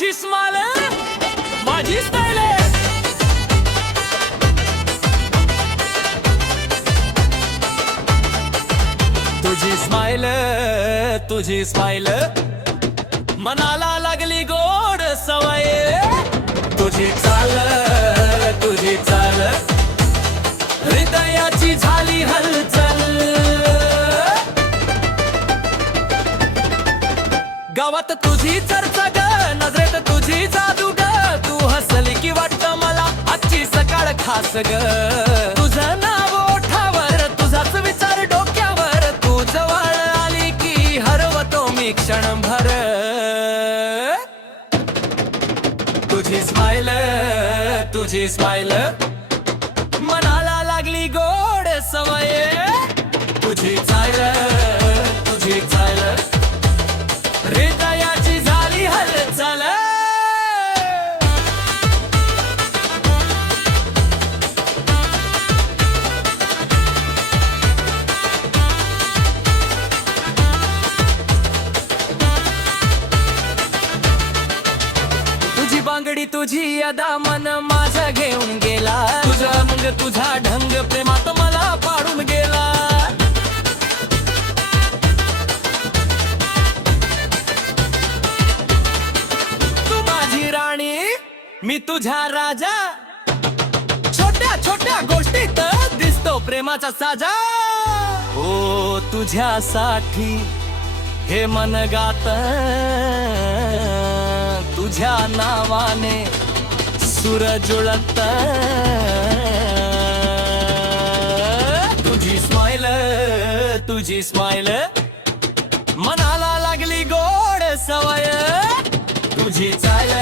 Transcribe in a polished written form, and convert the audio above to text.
तुझी स्माइल माझी स्टाईल तुझी स्माइल मनाला लागली गोड सवय तुझी चाल हृदयाची झाली हलचल गावात तुझी चर्चा ग नजरेत तुझी जादू ग तू हसली की वाटत मला आजची सकाळ खास ग तुझं नाव ओठावर तुझाच विचार डोक्यावर तू जवळ आली की हरवतो मी क्षणभर तुझी स्माइल मनाला लागली गोड सवय तुझी चाल हृदयाची झाली हलचल तुझी बांगडी तुझी अदा मन माझं घेऊन गेला तुझा मग तुझा ढंग प्रेमात मला पाडून गेला तू माझी राणी मी तुझा राजा छोट्या छोट्या गोष्टीत दिसतो प्रेमाचा साजा ओ तुझ्यासाठी हे मन गात तुझ्या नावाने सुर जुळत तुझी स्माइल मनाला लागली गोड सवय तुझी चाल